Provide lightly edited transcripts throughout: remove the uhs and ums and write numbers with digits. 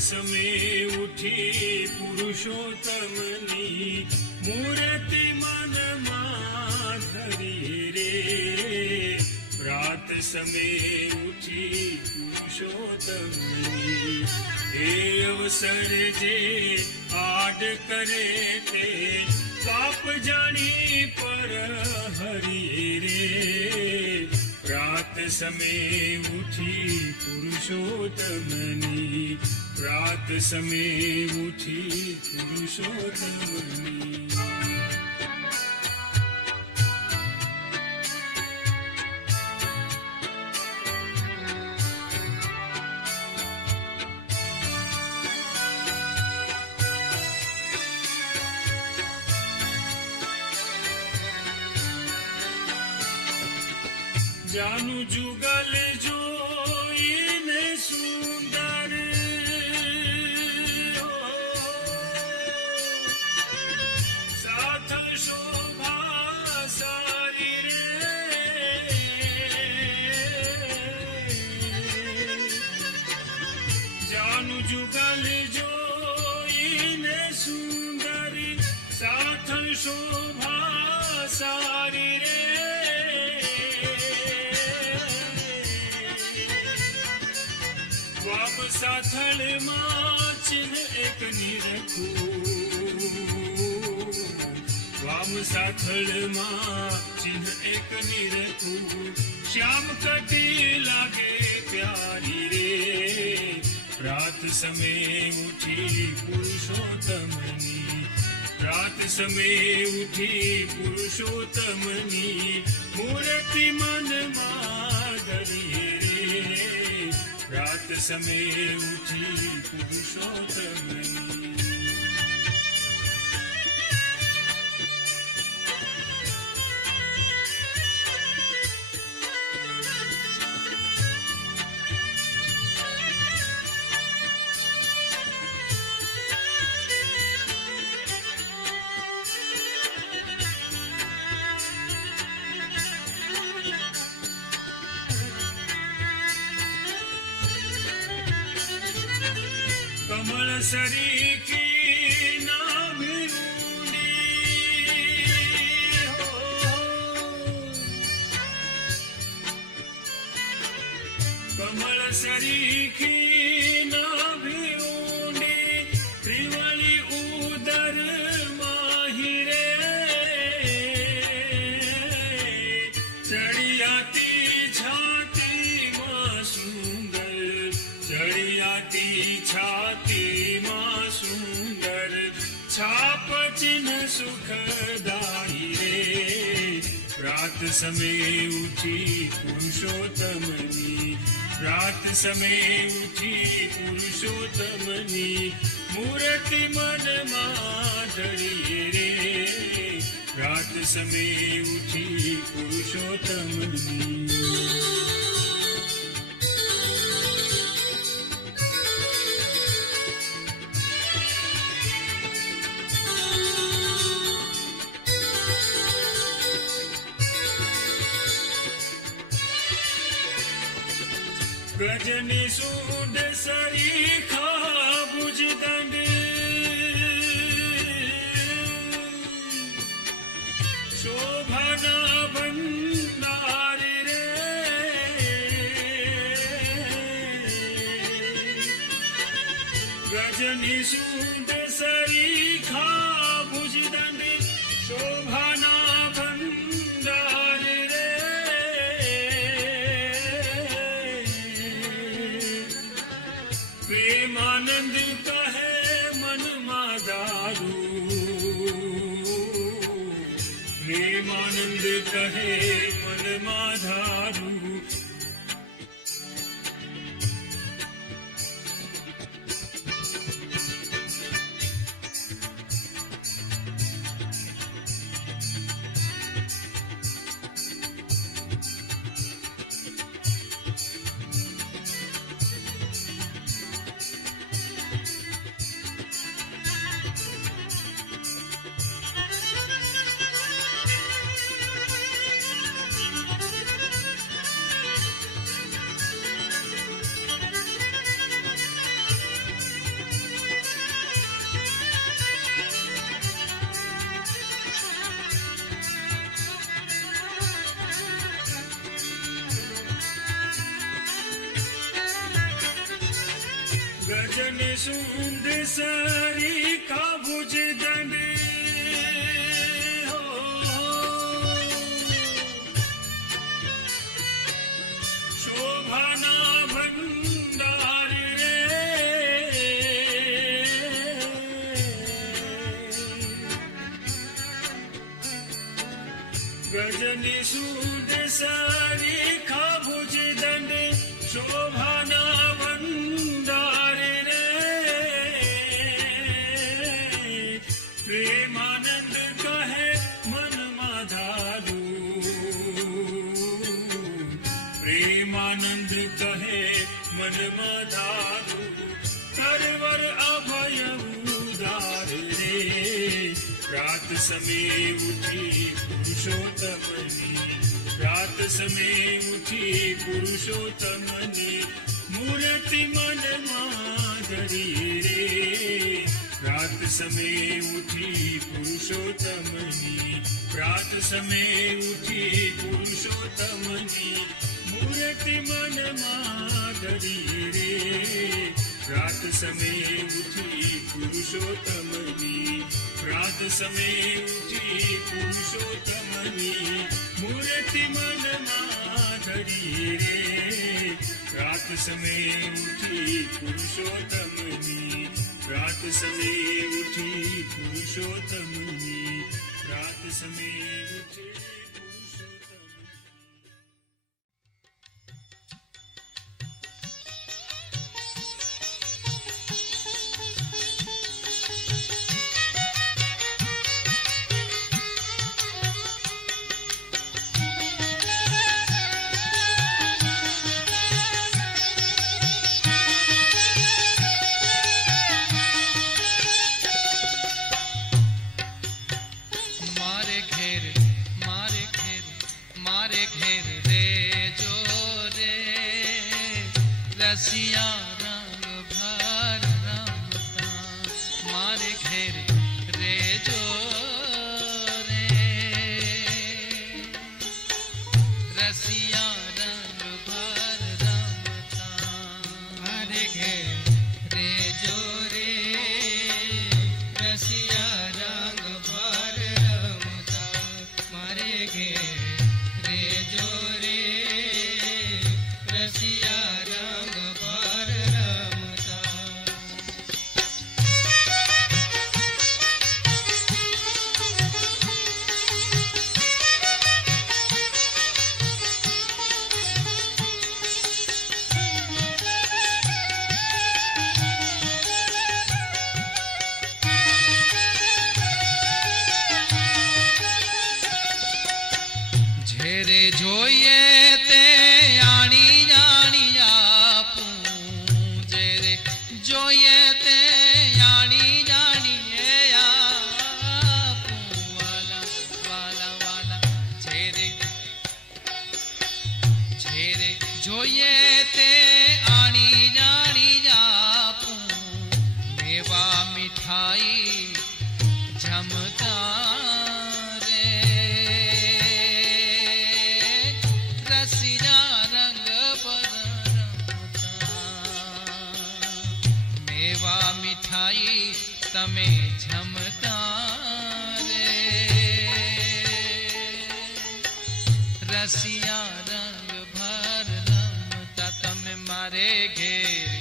સમે ઉઠી પુરુષોત્તમની મૂર્તિ મનમાં ધરી રે. પ્રાત સમે ઉઠી પુરુષોત્તમની એ અવસર જે આડ કરે તે પાપ જાણી પર હરી રે. પ્રાત સમે ઉઠી પુરુષોત્તમની પ્રાત સમે ઉઠી પુરુષોત્તમની. જાનું જુગલ જોઈને સુંદર સાથ શોભા સારી રે. જાનું જુગલ જોઈને સુંદર સાથ શોભા સારી રે. વામ સાથળમાં ચિહ્ન એક નિરખું. વામ સાથળમાં ચિહ્ન એક નિરખું. શ્યામ કટી લાગે પ્યારી રે. પ્રાત સમે ઉઠી પુરુષોત્તમની પ્રાત સમે ઉઠી પુરુષોત્તમની મૂર્તિ મનમાં ધરી રે. પ્રાત સમે ઉઠી પુરુષોત્તમની. કમળ સરીખી નાભી ઊંડી હો. કમળ સરીખી નાભી ઊંડી ત્રિવળી ઉદર માહી રે. ચડિયાતી છાતીમાં સુંદર ચડિયાતી છાતીમાં સુંદર છાપ ચિહ્ન સુખદાયી રે. પ્રાત સમે ઉઠી પુરુષોત્તમની પ્રાત સમે ઉઠી પુરુષોત્તમની મૂર્તિ મનમાં ધરી રે. પ્રાત સમે ઉઠી પુરુષોત્તમની. ગજની સૂંઢ સરીખા ભુજદંડ શોભાના ભંડાર રે. ગજની સૂંઢ સરીખા ભુજદંડ શોભાના ભંડાર રે. પ્રેમાનંદ કહે મનમાં દારૂ. પ્રેમાનંદ કહે મનમાં ધારું. सूंद सरी का भुज दंड शोभाना भंडार गजनी सूद सरी का भुज दंड शोभाना भंडार प्रेमानंद कहे मन माधारू प्रेमानंद कहे मन माधारू करवर अभय उदार रे रात समय उठी पुरुषोत्तमनी रात समय उठी पुरुषोत्तमनी मूर्ति मन माधरी रे रात समय उठी पुरुषोत्तमनी रात समय उठी पुरुषोत्तमनी मूर्ति मन माधरी रे रात समय उठी पुरुषोत्तमनी रात समय उठी पुरुषोत्तमनी मूर्ति मन माधरी रे रात समय उठी पुरुषोत्तमनी रात समय उठी पुरुषोत्तमनी रात समय उठी रसिया रंग भर रमता मारे घेर रे जो रे रसिया रंग भर रमता मारे घेर रे जो रे रसिया रंग भर रमता मारे घेर रे जो रे रसिया જોઈએ તે આણી જાણી આપું જેરે જોઈએ તે આણી જાણી આપું વાલા વાલા વાલા જેરે જેરે જોઈએ તે આણી જાણી આપું મેવા મીઠાઈ જમતા તમે જમતા રે રસિયા રંગ ભર રમતા તમે મારે ઘેર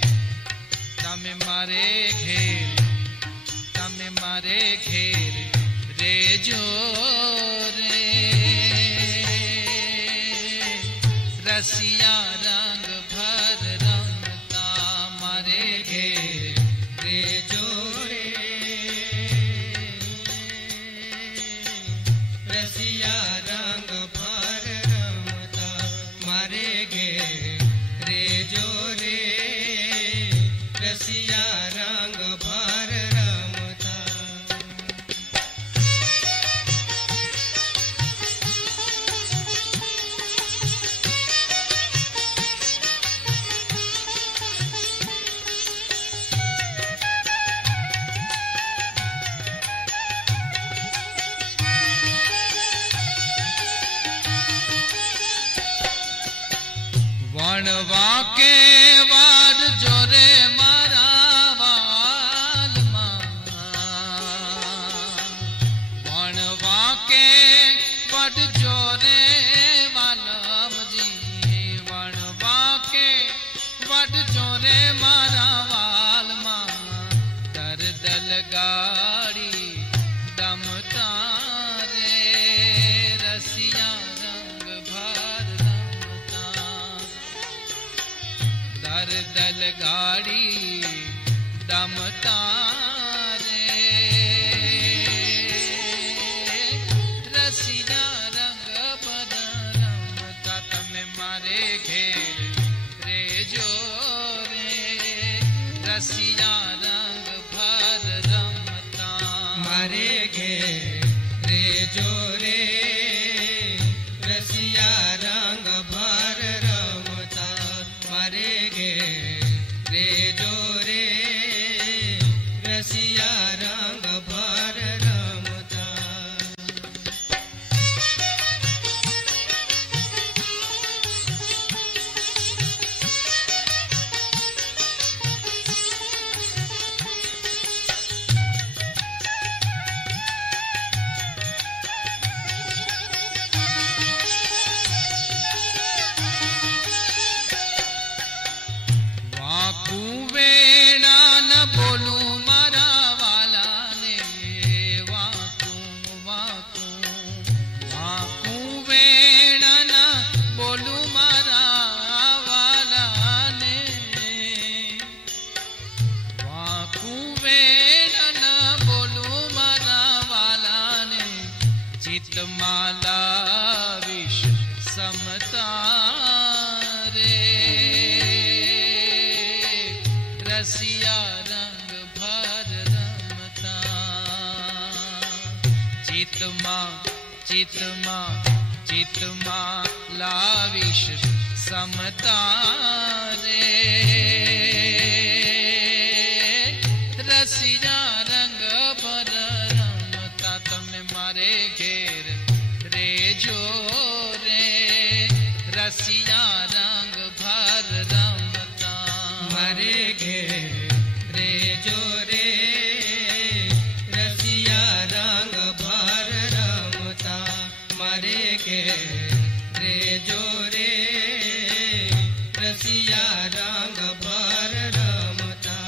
તમે મારે ઘેર તમે મારે ઘેર રેજો રે રસિયા રંગ ભર રમતા મારે ઘેર રેજો વણવા કે વાડ જોરે મારા ઘેર રેજો રે રસિયા રંગ ભર રમતા મારે ઘેર રેજો રે રસિયા રંગ ભર રમતા. વાકું વેણા ન બોલું મારા વાલાને વાકું વાકું વાકું વેણા ન બોલું મારા વાલાને વાકું વેણા ન બોલું મારા વાલાને ચિત્તમાં લાવીશ સમતા રે રસિયા રંગ ભર રમતા ચિત્તમાં ચિત્તમાં ચિત્તમાં લાવીશ સમતા રે રસિયા રંગ ભર રમતા તમે મારે ઘેર રેજો રે રસિયા રંગ ભર રમતા મારે ઘેર રેજો રે રસિયા રંગ ભર રમતા મારે ઘેર રેજો રે રસિયા રંગ ભર રમતા.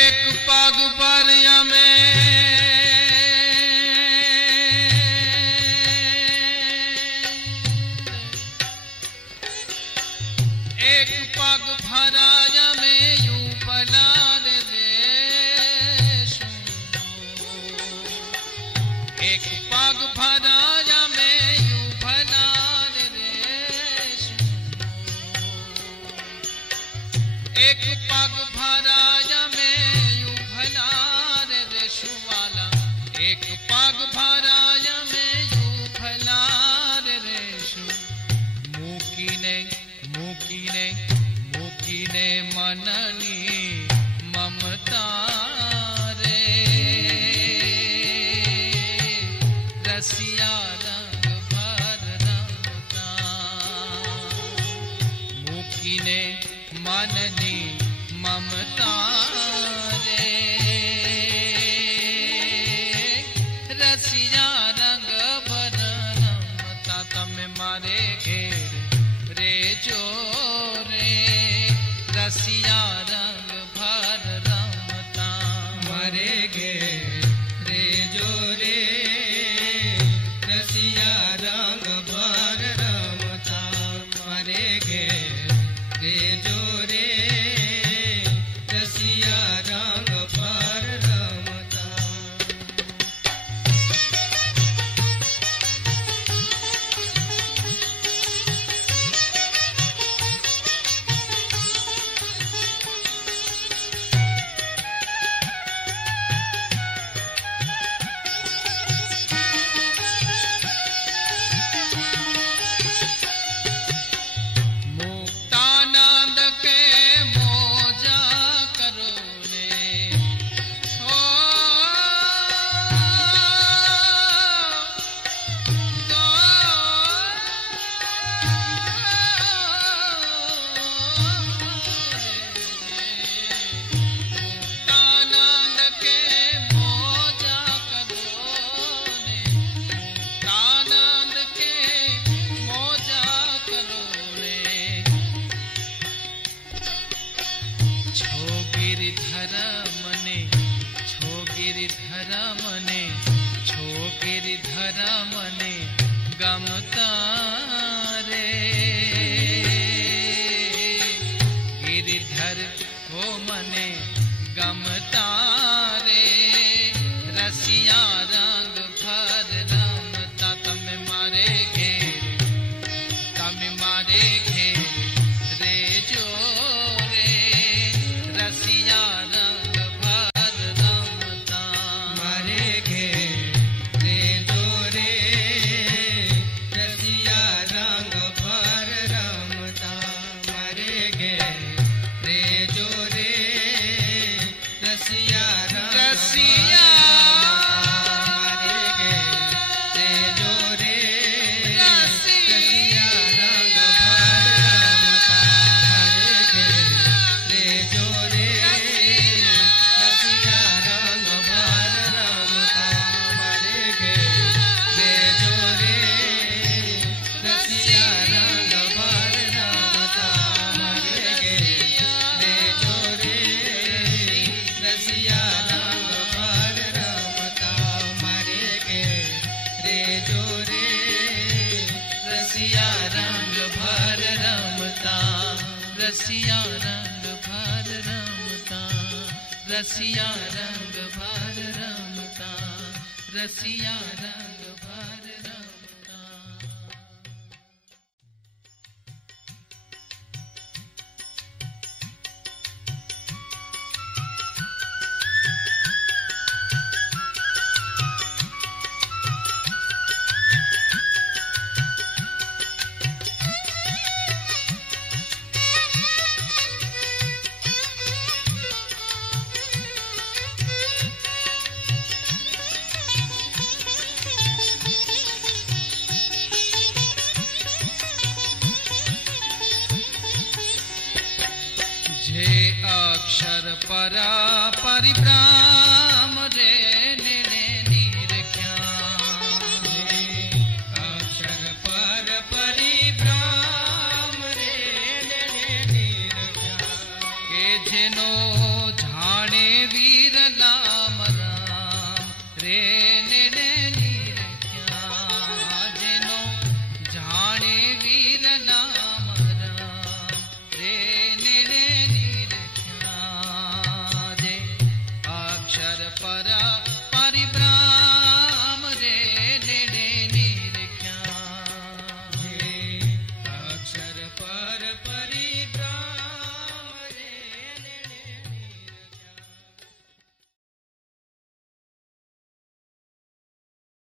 એક પગ પર અમે એક પગ ભરાય અમે યુ પલાર દેશું એક પગ ભરાય અમે યુ ભલાર દેશું એક પગ ભરાય અમે યુ ભલાર દેશું વાલા એક પગ ભરાય અમે યુ ભલાર દેશું મૂકીને મૂકીને મૂકીને મનની મમતા રે રસિયા રંગ ભર રમતા મૂકીને મનની મમતા રે રસિયા રંગ ભર રમતા તમે મારે ઘેર રેજો રે રસિયા રંગ ભર રમતા મારે ઘેર રેજો રે રસિયા રંગ ભર રમતા મારે ઘેર રેજો રે રસિયા રંગ ભર રમતા. મુક્તાનંદ કે મોજા કરો ને ઓ તો મુક્તાનંદ કે મોજા કરો ને મુક્તાનંદ કે મોજા કરો ને છો ગિરિધર મને છો ગિરિધર મને છો ગિરિધર મને ગમતા રે મને ગમતા રે રસિયા રંગ ભર રમતા તમે મારે ઘેર રેજો રે રસિયા રંગ ભર રમતા મારે ઘેર રેજો રે રસિયા રંગ ભર રમતા મારે ઘેર રેજો રે રસિયા રંગ મારે ઘેર રેજો રે રસિયા રંગ ભર રમતા મારે ઘેર રેજો રે રસિયા રંગ ભર રમતા મારે ઘેર રેજો રે રસિયા રંગ ભર રમતા મારે ઘેર રેજો રે રસિયા રંગ ભર રમતા મારે ઘેર રેજો રે રસિયા રંગ ભર રમતા રસિયા રંગ ભર રમતા રસિયા રંગ ભર રમતા રસિયા રંગ ભર રમતા જે અક્ષર પરા પરિભ્રામ રે ને નિરખ્યા અક્ષર પર પરિભ્રામ રે નિરખ્યા કે જેનો જાણે વીર નામ રામ રે ને